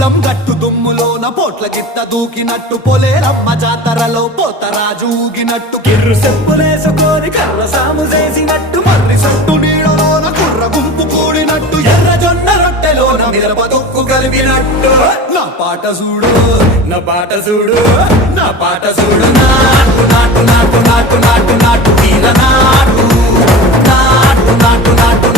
పొలం గట్టు దుమ్ములోన పోట్ల గిత్త దూకినట్టు పొలేరమ్మ జాతరలో పోతరాజు ఊగినట్టు కిర్రు చెప్పులేసుకొని కర్ర సాము చేసినట్టు మర్రి సట్టు నీడలోన కుర్ర గుంపు కూడినట్టు ఎర్ర జొన్న రొట్టెలోన మిరప దొక్కు కలిపినట్టు నా పాట చూడు నా పాట చూడు నా పాట చూడు నాటు నాటు నాటు నాటు నాటు నాటు తీర నాటు నాటు నాటు నాటు